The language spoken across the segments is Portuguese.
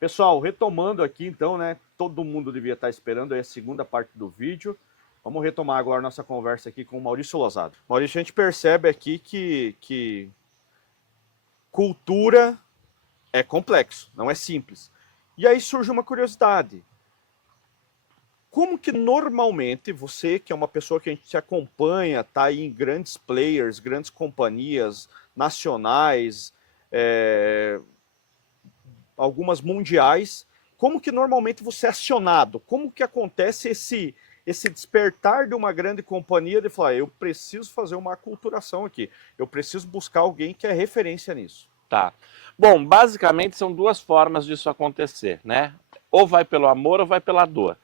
Pessoal, retomando aqui então, né? Todo mundo devia estar esperando aí a segunda parte do vídeo. Vamos retomar agora nossa conversa aqui com o Maurício Losado. Maurício, a gente percebe aqui que cultura é complexo, não é simples. E aí surge uma curiosidade. Como que normalmente você, que é uma pessoa que a gente acompanha, está aí em grandes players, grandes companhias nacionais, é, algumas mundiais, como que normalmente você é acionado? Como que acontece esse despertar de uma grande companhia de falar, eu preciso fazer uma aculturação aqui, eu preciso buscar alguém que é referência nisso? Tá. Bom, basicamente são duas formas disso acontecer, né? Ou vai pelo amor ou vai pela dor.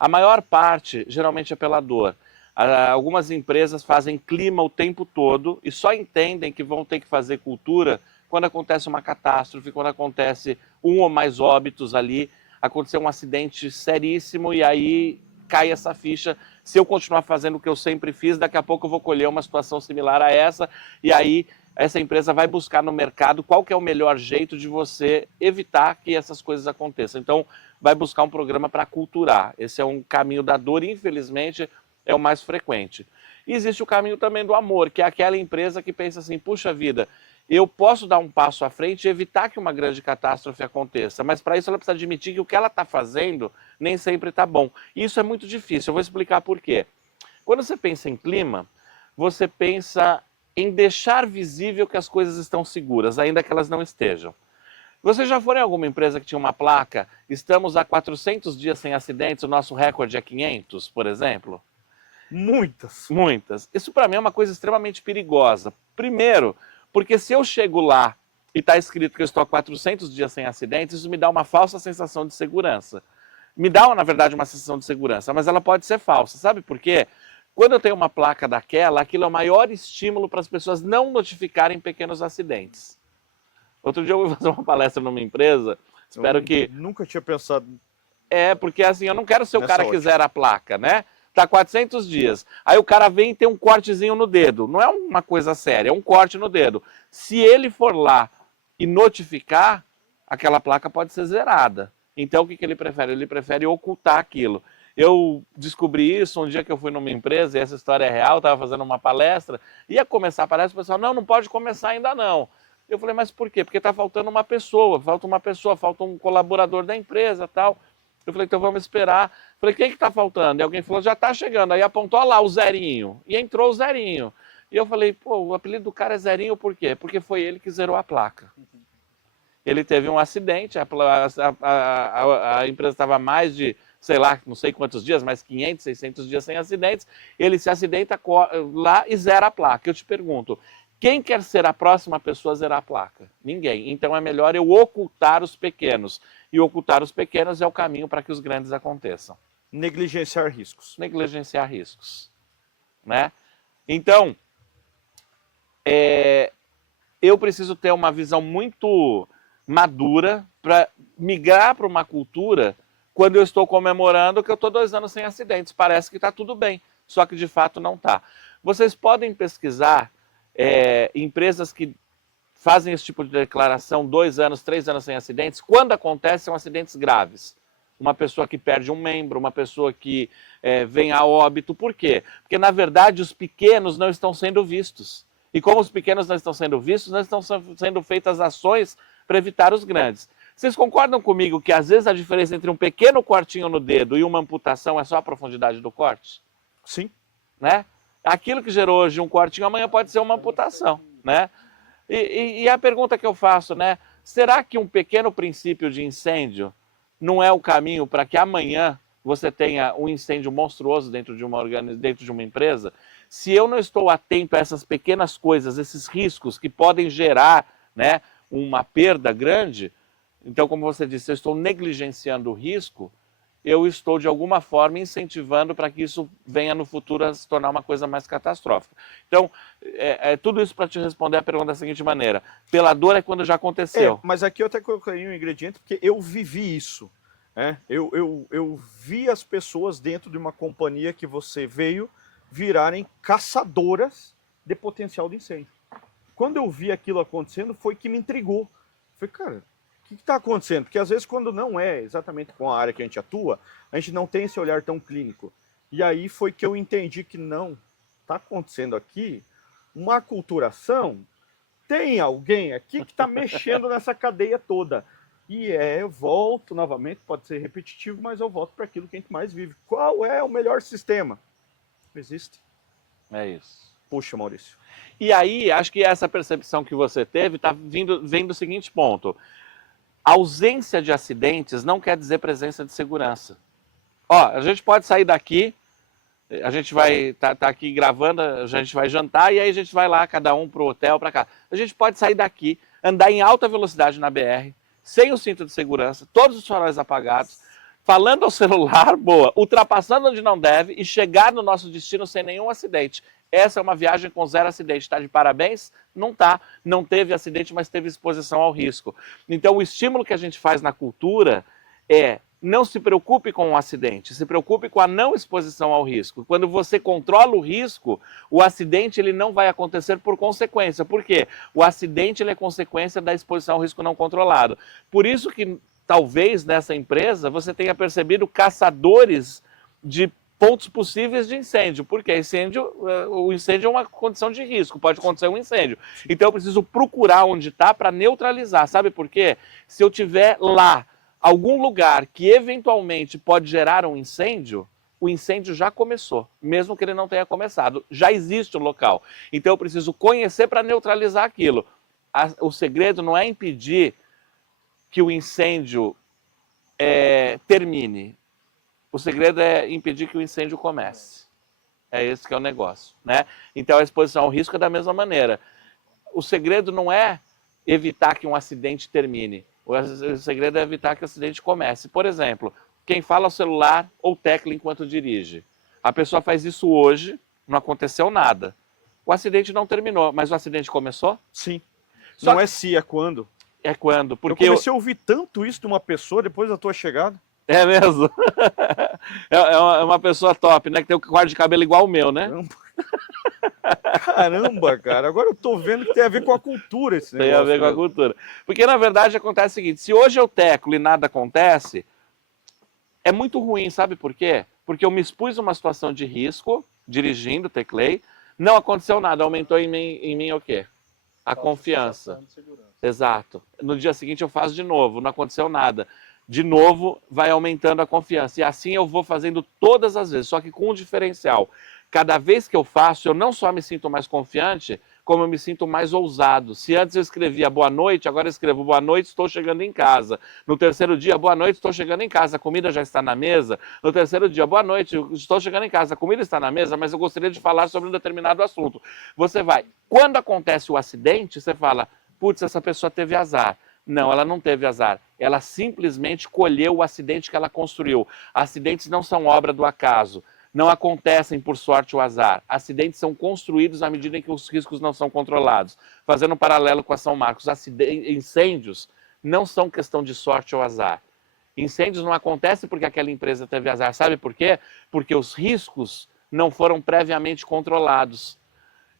A maior parte, geralmente, é pela dor. Algumas empresas fazem clima o tempo todo e só entendem que vão ter que fazer cultura quando acontece uma catástrofe, quando acontece um ou mais óbitos ali, aconteceu um acidente seríssimo e aí cai essa ficha. Se eu continuar fazendo o que eu sempre fiz, daqui a pouco eu vou colher uma situação similar a essa e aí essa empresa vai buscar no mercado qual que é o melhor jeito de você evitar que essas coisas aconteçam. Então, vai buscar um programa para aculturar. Esse é um caminho da dor, infelizmente, é o mais frequente. E existe o caminho também do amor, que é aquela empresa que pensa assim, puxa vida, eu posso dar um passo à frente e evitar que uma grande catástrofe aconteça, mas para isso ela precisa admitir que o que ela está fazendo nem sempre está bom. E isso é muito difícil, eu vou explicar por quê. Quando você pensa em clima, você pensa em deixar visível que as coisas estão seguras, ainda que elas não estejam. Você já foi em alguma empresa que tinha uma placa, estamos há 400 dias sem acidentes, o nosso recorde é 500, por exemplo? Muitas. Muitas. Isso para mim é uma coisa extremamente perigosa. Primeiro, porque se eu chego lá e está escrito que eu estou há 400 dias sem acidentes, isso me dá uma falsa sensação de segurança. Me dá, na verdade, uma sensação de segurança, mas ela pode ser falsa. Sabe por quê? Quando eu tenho uma placa daquela, aquilo é o maior estímulo para as pessoas não notificarem pequenos acidentes. Outro dia eu vou fazer uma palestra numa empresa, espero que... Nunca tinha pensado porque assim, eu não quero ser o nessa cara que ótica. zera a placa, né? Tá 400 dias. Aí o cara vem e tem um cortezinho no dedo. Não é uma coisa séria, é um corte no dedo. Se ele for lá e notificar, aquela placa pode ser zerada. Então o que ele prefere? Ele prefere ocultar aquilo. Eu descobri isso um dia que eu fui numa empresa, e essa história é real, estava fazendo uma palestra, ia começar a palestra, o pessoal, não pode começar ainda não. Eu falei, mas por quê? Porque está faltando uma pessoa, falta um colaborador da empresa tal. Eu falei, então vamos esperar. Eu falei, quem que está faltando? E alguém falou, já está chegando. Aí apontou, lá, o Zerinho. E entrou o Zerinho. E eu falei, pô, o apelido do cara é Zerinho por quê? Porque foi ele que zerou a placa. Ele teve um acidente, a empresa estava mais de, sei lá, não sei quantos dias, mais 500, 600 dias sem acidentes. Ele se acidenta lá e zera a placa. Eu te pergunto, quem quer ser a próxima pessoa a zerar a placa? Ninguém. Então é melhor eu ocultar os pequenos. E ocultar os pequenos é o caminho para que os grandes aconteçam. Negligenciar riscos. Negligenciar riscos. Né? Então, eu preciso ter uma visão muito madura para migrar para uma cultura quando eu estou comemorando que eu estou 2 anos sem acidentes. Parece que está tudo bem, só que de fato não está. Vocês podem pesquisar empresas que fazem esse tipo de declaração 2 anos, 3 anos sem acidentes, quando acontecem acidentes graves. Uma pessoa que perde um membro, uma pessoa que vem a óbito. Por quê? Porque, na verdade, os pequenos não estão sendo vistos. E como os pequenos não estão sendo vistos, não estão sendo feitas ações para evitar os grandes. Vocês concordam comigo que, às vezes, a diferença entre um pequeno cortinho no dedo e uma amputação é só a profundidade do corte? Sim. Né? Aquilo que gerou hoje um cortinho, amanhã pode ser uma amputação, né? E a pergunta que eu faço, né? Será que um pequeno princípio de incêndio não é o caminho para que amanhã você tenha um incêndio monstruoso dentro de uma empresa? Se eu não estou atento a essas pequenas coisas, esses riscos que podem gerar, né, uma perda grande, então, como você disse, eu estou negligenciando o risco, eu estou, de alguma forma, incentivando para que isso venha no futuro a se tornar uma coisa mais catastrófica. Então, tudo isso para te responder a pergunta da seguinte maneira. Pela dor é quando já aconteceu. Mas aqui eu até coloquei um ingrediente, porque eu vivi isso. Eu vi as pessoas dentro de uma companhia que você veio virarem caçadoras de potencial de incêndio. Quando eu vi aquilo acontecendo, foi que me intrigou. Falei, cara, que está acontecendo? Porque às vezes quando não é exatamente com a área que a gente atua, a gente não tem esse olhar tão clínico. E aí foi que eu entendi que não, está acontecendo aqui uma aculturação, tem alguém aqui que está mexendo nessa cadeia toda. E eu volto novamente, pode ser repetitivo, mas eu volto para aquilo que a gente mais vive. Qual é o melhor sistema? Não existe. É isso. Puxa, Maurício. E aí, acho que essa percepção que você teve vem do seguinte ponto. Ausência de acidentes não quer dizer presença de segurança. Ó, a gente pode sair daqui, a gente vai tá aqui gravando, a gente vai jantar e aí a gente vai lá, cada um pro hotel, para cá. A gente pode sair daqui, andar em alta velocidade na BR, sem o cinto de segurança, todos os faróis apagados, falando ao celular, boa, ultrapassando onde não deve e chegar no nosso destino sem nenhum acidente. Essa é uma viagem com 0 acidente. Está de parabéns? Não tá. Não teve acidente, mas teve exposição ao risco. Então, o estímulo que a gente faz na cultura é não se preocupe com o acidente, se preocupe com a não exposição ao risco. Quando você controla o risco, o acidente ele não vai acontecer por consequência. Por quê? O acidente ele é consequência da exposição ao risco não controlado. Por isso que, talvez, nessa empresa, você tenha percebido caçadores de pontos possíveis de incêndio, porque o incêndio é uma condição de risco, pode acontecer um incêndio. Então eu preciso procurar onde está para neutralizar, sabe por quê? Se eu tiver lá algum lugar que eventualmente pode gerar um incêndio, o incêndio já começou, mesmo que ele não tenha começado, já existe o local. Então eu preciso conhecer para neutralizar aquilo. O segredo não é impedir que o incêndio termine. O segredo é impedir que o incêndio comece. É esse que é o negócio, né? Então a exposição ao risco é da mesma maneira. O segredo não é evitar que um acidente termine. O segredo é evitar que o acidente comece. Por exemplo, quem fala ao celular ou tecla enquanto dirige. A pessoa faz isso hoje, não aconteceu nada. O acidente não terminou, mas o acidente começou? Sim. Só Não é se, é quando. É quando? Porque eu comecei a ouvir tanto isso de uma pessoa depois da tua chegada. É mesmo? É uma pessoa top, né? Que tem o corte de cabelo igual o meu, né? Caramba, cara. Agora eu tô vendo que tem a ver com a cultura esse negócio. Tem a ver com a cultura. Porque, na verdade, acontece o seguinte. Se hoje eu teclo e nada acontece, é muito ruim, sabe por quê? Porque eu me expus a uma situação de risco, dirigindo, teclei, não aconteceu nada, aumentou em mim o quê? A confiança. Exato. No dia seguinte eu faço de novo, não aconteceu nada. De novo, vai aumentando a confiança. E assim eu vou fazendo todas as vezes, só que com um diferencial. Cada vez que eu faço, eu não só me sinto mais confiante, como eu me sinto mais ousado. Se antes eu escrevia boa noite, agora eu escrevo boa noite, estou chegando em casa. No terceiro dia, boa noite, estou chegando em casa, a comida já está na mesa. No terceiro dia, boa noite, estou chegando em casa, a comida está na mesa, mas eu gostaria de falar sobre um determinado assunto. Você vai. Quando acontece o acidente, você fala, putz, essa pessoa teve azar. Não, ela não teve azar. Ela simplesmente colheu o acidente que ela construiu. Acidentes não são obra do acaso. Não acontecem por sorte ou azar. Acidentes são construídos à medida em que os riscos não são controlados. Fazendo um paralelo com a São Marcos, incêndios não são questão de sorte ou azar. Incêndios não acontecem porque aquela empresa teve azar. Sabe por quê? Porque os riscos não foram previamente controlados.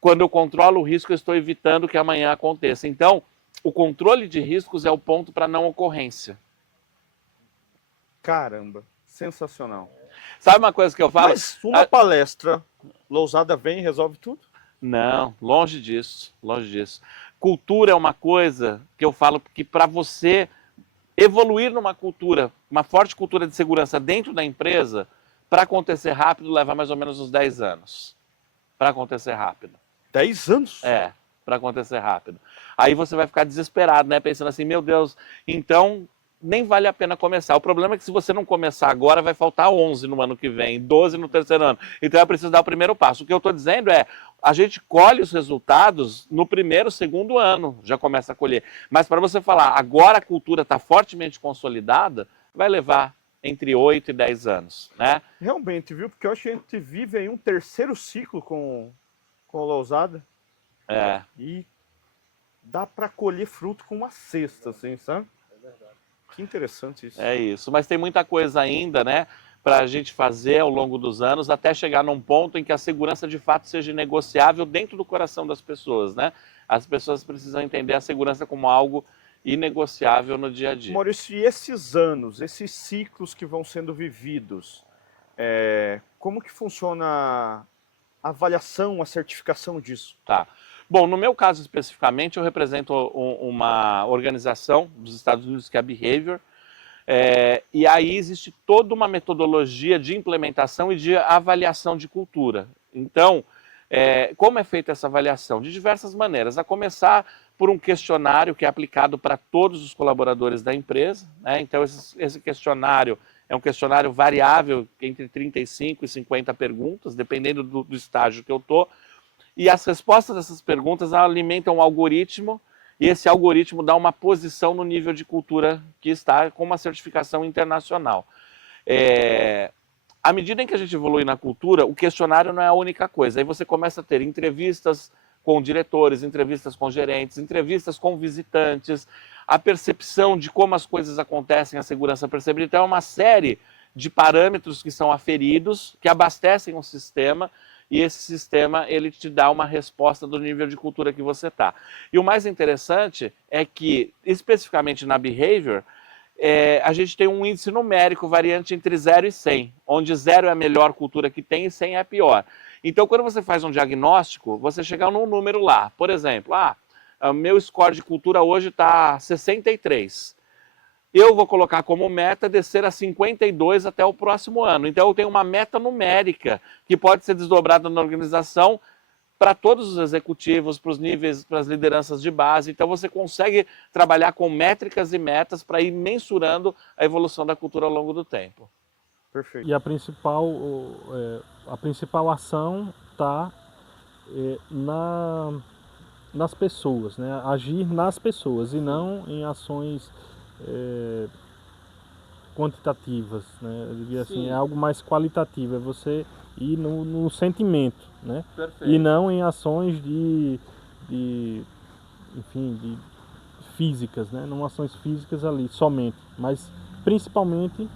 Quando eu controlo o risco, eu estou evitando que amanhã aconteça. Então, o controle de riscos é o ponto para não ocorrência. Caramba, sensacional. Sabe uma coisa que eu falo? Mas uma palestra, Lousada vem e resolve tudo? Não, longe disso, longe disso. Cultura é uma coisa que eu falo que para você evoluir numa cultura, uma forte cultura de segurança dentro da empresa, para acontecer rápido leva mais ou menos uns 10 anos. Para acontecer rápido. 10 anos? É, para acontecer rápido. Aí você vai ficar desesperado, né? Pensando assim, meu Deus, então nem vale a pena começar. O problema é que se você não começar agora, vai faltar 11 no ano que vem, 12 no terceiro ano. Então é preciso dar o primeiro passo. O que eu estou dizendo é, a gente colhe os resultados no primeiro, segundo ano, já começa a colher. Mas para você falar, agora a cultura está fortemente consolidada, vai levar entre 8 e 10 anos, né? Realmente, viu? Porque eu acho que a gente vive aí um terceiro ciclo com a Lousada. É. E dá para colher fruto com uma cesta, assim, sabe? É verdade. Que interessante isso. É isso, mas tem muita coisa ainda, né, para a gente fazer ao longo dos anos, até chegar num ponto em que a segurança de fato seja negociável dentro do coração das pessoas, né? As pessoas precisam entender a segurança como algo inegociável no dia a dia. Maurício, e esses anos, esses ciclos que vão sendo vividos, como que funciona a avaliação, a certificação disso? Tá. Bom, no meu caso especificamente, eu represento uma organização dos Estados Unidos que é a Behavior, e aí existe toda uma metodologia de implementação e de avaliação de cultura. Então, como é feita essa avaliação? De diversas maneiras, a começar por um questionário que é aplicado para todos os colaboradores da empresa, né? Então, esse questionário é um questionário variável, entre 35 e 50 perguntas, dependendo do estágio que eu estou, e as respostas dessas perguntas alimentam um algoritmo, e esse algoritmo dá uma posição no nível de cultura que está com uma certificação internacional. À medida em que a gente evolui na cultura, o questionário não é a única coisa. Aí você começa a ter entrevistas com diretores, entrevistas com gerentes, entrevistas com visitantes, a percepção de como as coisas acontecem, a segurança percebida. Então é uma série de parâmetros que são aferidos, que abastecem um sistema, e esse sistema ele te dá uma resposta do nível de cultura que você está. E o mais interessante é que, especificamente na Behavior, a gente tem um índice numérico variante entre 0 e 100, onde 0 é a melhor cultura que tem e 100 é a pior. Então, quando você faz um diagnóstico, você chega num número lá. Por exemplo, o meu score de cultura hoje está 63. Eu vou colocar como meta descer a 52 até o próximo ano. Então, eu tenho uma meta numérica que pode ser desdobrada na organização para todos os executivos, para os níveis, para as lideranças de base. Então, você consegue trabalhar com métricas e metas para ir mensurando a evolução da cultura ao longo do tempo. Perfeito. E a principal ação está nas pessoas, né? Agir nas pessoas e não em ações quantitativas, né? Eu diria assim, é algo mais qualitativo, é você ir no sentimento, né? Perfeito. E não em ações de físicas, né? Não ações físicas ali somente, mas principalmente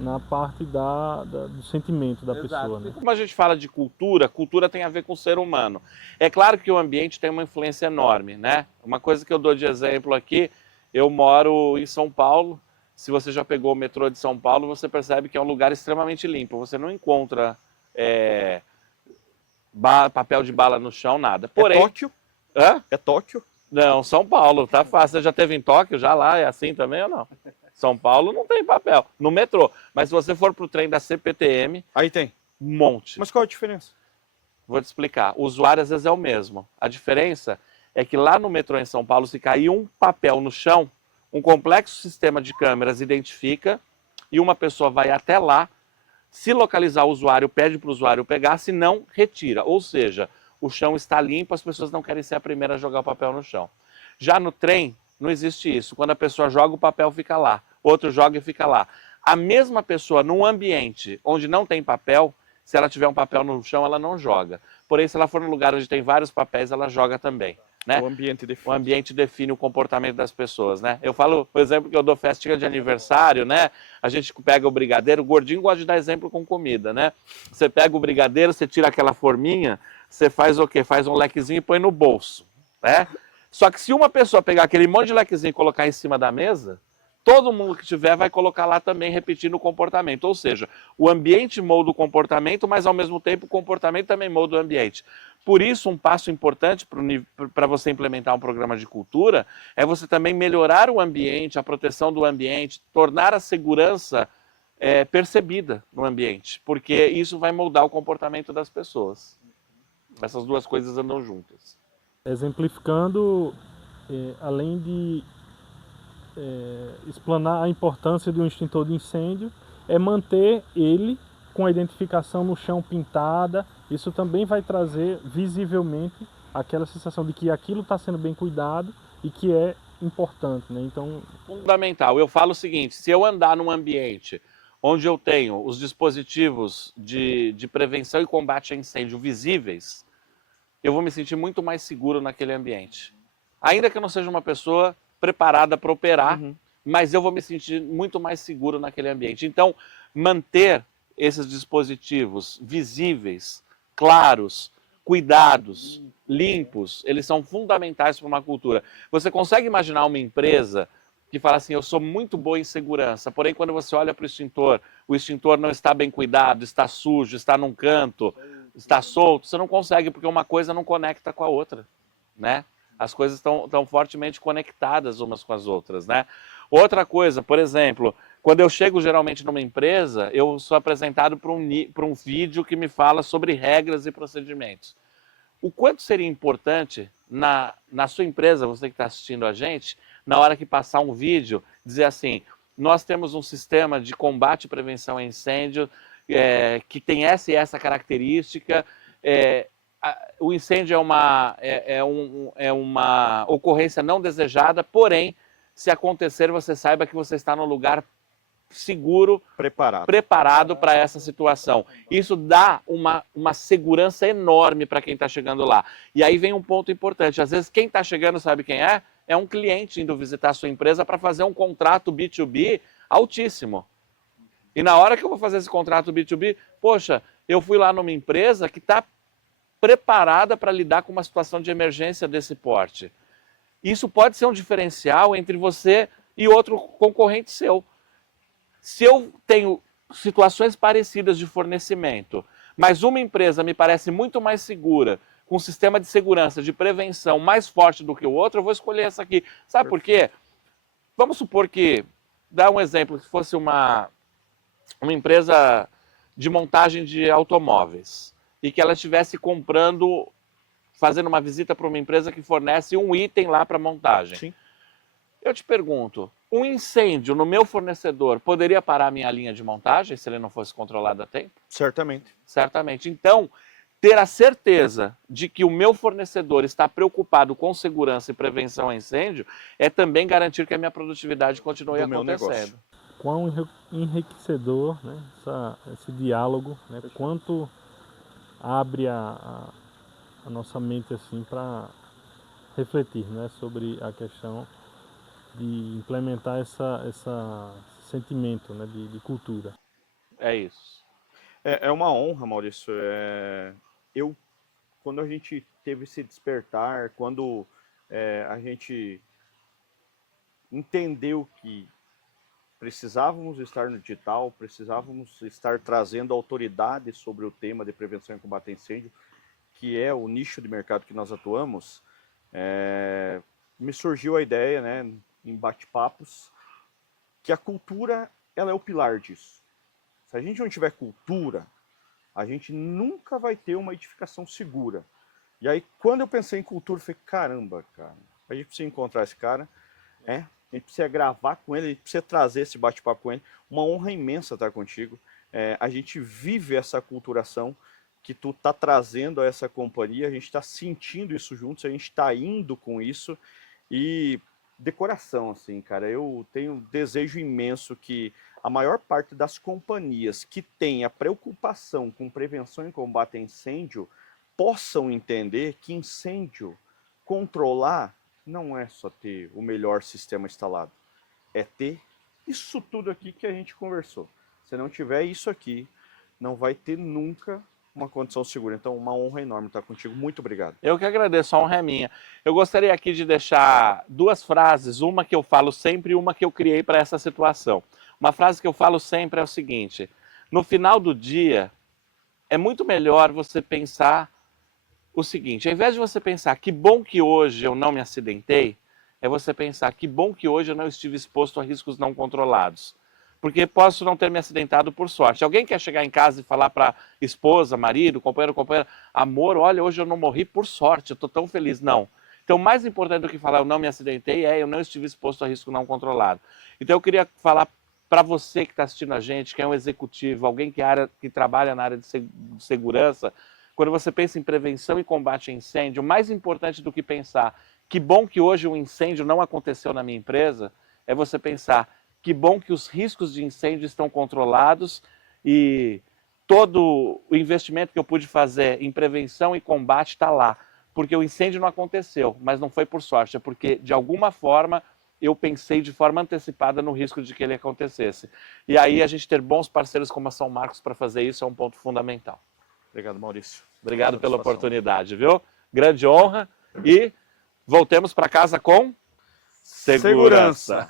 na parte do sentimento da pessoa. Né? Como a gente fala de cultura, cultura tem a ver com o ser humano. É claro que o ambiente tem uma influência enorme, né? Uma coisa que eu dou de exemplo aqui, eu moro em São Paulo. Se você já pegou o metrô de São Paulo, você percebe que é um lugar extremamente limpo. Você não encontra papel de bala no chão, nada. Porém, é Tóquio? Hã? É Tóquio? Não, São Paulo, tá fácil. Você já esteve em Tóquio? Já lá é assim também ou não? São Paulo não tem papel, no metrô. Mas se você for para o trem da CPTM... Aí tem. Um monte. Mas qual a diferença? Vou te explicar. O usuário às vezes é o mesmo. A diferença é que lá no metrô em São Paulo, se cair um papel no chão, um complexo sistema de câmeras identifica e uma pessoa vai até lá, se localizar o usuário, pede para o usuário pegar, se não, retira. Ou seja, o chão está limpo, as pessoas não querem ser a primeira a jogar o papel no chão. Já no trem, não existe isso. Quando a pessoa joga, o papel fica lá. Outro joga e fica lá. A mesma pessoa, num ambiente onde não tem papel, se ela tiver um papel no chão, ela não joga. Porém, se ela for num lugar onde tem vários papéis, ela joga também. Né? O ambiente define. O ambiente define o comportamento das pessoas, né? Eu falo, por exemplo, que eu dou festinha de aniversário, né? A gente pega o brigadeiro, o gordinho gosta de dar exemplo com comida, né? Você pega o brigadeiro, você tira aquela forminha, você faz o quê? Faz um lequezinho e põe no bolso, né? Só que se uma pessoa pegar aquele monte de lequezinho e colocar em cima da mesa, todo mundo que tiver vai colocar lá também, repetindo o comportamento. Ou seja, o ambiente molda o comportamento, mas ao mesmo tempo o comportamento também molda o ambiente. Por isso, um passo importante para você implementar um programa de cultura é você também melhorar o ambiente, a proteção do ambiente, tornar a segurança percebida no ambiente, porque isso vai moldar o comportamento das pessoas. Essas duas coisas andam juntas. Exemplificando, além de explanar a importância de um extintor de incêndio, é manter ele com a identificação no chão pintada. Isso também vai trazer visivelmente aquela sensação de que aquilo está sendo bem cuidado e que é importante, né? Então, fundamental. Eu falo o seguinte, se eu andar num ambiente onde eu tenho os dispositivos de prevenção e combate a incêndio visíveis, eu vou me sentir muito mais seguro naquele ambiente. Ainda que eu não seja uma pessoa preparada para operar, mas eu vou me sentir muito mais seguro naquele ambiente. Então, manter esses dispositivos visíveis, claros, cuidados, limpos, eles são fundamentais para uma cultura. Você consegue imaginar uma empresa que fala assim, eu sou muito boa em segurança, porém quando você olha para o extintor não está bem cuidado, está sujo, está num canto, está solto, você não consegue, porque uma coisa não conecta com a outra, né? As coisas estão fortemente conectadas umas com as outras, né? Outra coisa, por exemplo, quando eu chego geralmente numa empresa, eu sou apresentado para um vídeo que me fala sobre regras e procedimentos. O quanto seria importante na sua empresa, você que está assistindo a gente, na hora que passar um vídeo, dizer assim, nós temos um sistema de combate e prevenção a incêndio que tem essa e essa característica, o incêndio é uma ocorrência não desejada, porém, se acontecer, você saiba que você está num lugar seguro, preparado para essa situação. Isso dá uma segurança enorme para quem está chegando lá. E aí vem um ponto importante. Às vezes, quem está chegando, sabe quem é? É um cliente indo visitar a sua empresa para fazer um contrato B2B altíssimo. E na hora que eu vou fazer esse contrato B2B, poxa, eu fui lá numa empresa que está preparada para lidar com uma situação de emergência desse porte. Isso pode ser um diferencial entre você e outro concorrente seu. Se eu tenho situações parecidas de fornecimento, mas uma empresa me parece muito mais segura, com um sistema de segurança, de prevenção mais forte do que o outro, eu vou escolher essa aqui. Sabe por quê? Vamos supor que, dá um exemplo, que fosse uma empresa de montagem de automóveis e que ela estivesse fazendo uma visita para uma empresa que fornece um item lá para montagem. Sim. Eu te pergunto, um incêndio no meu fornecedor poderia parar a minha linha de montagem se ele não fosse controlado a tempo? Certamente. Certamente. Então, ter a certeza de que o meu fornecedor está preocupado com segurança e prevenção a incêndio é também garantir que a minha produtividade continue acontecendo. Quão enriquecedor, né, esse diálogo, né, quanto abre a nossa mente assim para refletir, né, sobre a questão de implementar esse sentimento, né, de cultura. É isso. É uma honra, Maurício. Quando a gente teve esse despertar, quando a gente entendeu que precisávamos estar no digital, precisávamos estar trazendo autoridade sobre o tema de prevenção e combate a incêndio, que é o nicho de mercado que nós atuamos, me surgiu a ideia, né, em bate-papos, que a cultura ela é o pilar disso. Se a gente não tiver cultura, a gente nunca vai ter uma edificação segura. E aí, quando eu pensei em cultura, eu falei, caramba, cara, a gente precisa encontrar esse cara, a gente precisa gravar com ele, a gente precisa trazer esse bate-papo com ele. Uma honra imensa estar contigo. A gente vive essa culturação que tu tá trazendo a essa companhia, a gente está sentindo isso juntos, a gente está indo com isso. E de coração, assim, cara, eu tenho um desejo imenso que a maior parte das companhias que tem a preocupação com prevenção e combate a incêndio possam entender que incêndio, controlar, não é só ter o melhor sistema instalado, é ter isso tudo aqui que a gente conversou. Se não tiver isso aqui, não vai ter nunca uma condição segura. Então, uma honra enorme estar contigo. Muito obrigado. Eu que agradeço, a honra é minha. Eu gostaria aqui de deixar duas frases, uma que eu falo sempre e uma que eu criei para essa situação. Uma frase que eu falo sempre é o seguinte: no final do dia, é muito melhor você pensar o seguinte, ao invés de você pensar que bom que hoje eu não me acidentei, é você pensar que bom que hoje eu não estive exposto a riscos não controlados. Porque posso não ter me acidentado por sorte. Alguém quer chegar em casa e falar para esposa, marido, companheiro, companheira, amor, olha, hoje eu não morri por sorte, eu estou tão feliz. Não. Então, mais importante do que falar eu não me acidentei é eu não estive exposto a risco não controlado. Então, eu queria falar para você que está assistindo a gente, que é um executivo, alguém que trabalha na área de segurança, quando você pensa em prevenção e combate a incêndio, mais importante do que pensar que bom que hoje um incêndio não aconteceu na minha empresa, é você pensar que bom que os riscos de incêndio estão controlados e todo o investimento que eu pude fazer em prevenção e combate está lá. Porque o incêndio não aconteceu, mas não foi por sorte, é porque de alguma forma eu pensei de forma antecipada no risco de que ele acontecesse. E aí a gente ter bons parceiros como a São Marcos para fazer isso é um ponto fundamental. Obrigado, Maurício. Obrigado pela oportunidade, viu? Grande honra e voltemos para casa com segurança.